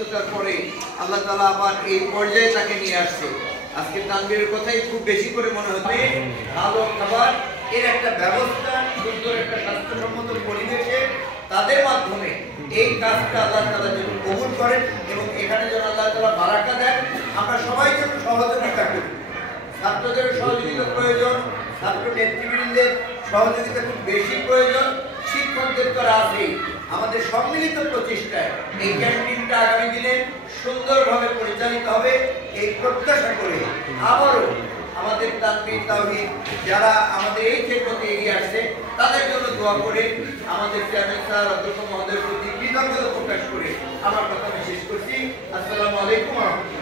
ব্যস্ততার পরে আল্লাহ তাআলা আবার এই পর্যায়ে তাকে নিয়ে আসছে। আজকে তানবীরের কথাই খুব বেশি করে মনে হচ্ছে। ভালো খাবার এর একটা ব্যবস্থা, সুন্দর একটা স্বাস্থ্যসম্মত পরিবেশে তাদের মাধ্যমে এই কাজটা আল্লাহ তাআলা যেন কবুল করেন এবং এখানে যেন আল্লাহ তাআলা বারাকা দেন। আমরা সবাই যেন সহযোগিতা করি। ছাত্রদের সহযোগিতা প্রয়োজন, ছাত্র নেতৃবৃন্দের সহযোগিতা খুব বেশি প্রয়োজন, শিক্ষকদের তো আছেই। আমাদের সম্মিলিত প্রচেষ্টায় এই ক্যান্টিনটা আগামী দিনে সুন্দরভাবে পরিচালিত হবে এই প্রত্যাশা করে আবারও আমাদের তানবীর তাওহীদ যারা আমাদের এই ক্ষেত্রে এগিয়ে আসছে তাদের জন্য দোয়া করে আমাদের চেয়ারম্যান স্যার অধ্যক্ষ মহোদয়ের প্রতি কৃতজ্ঞতা প্রকাশ করে আমার কথা আমি শেষ করছি। আসসালামু আলাইকুম ওয়া রাহমাতুল্লাহ।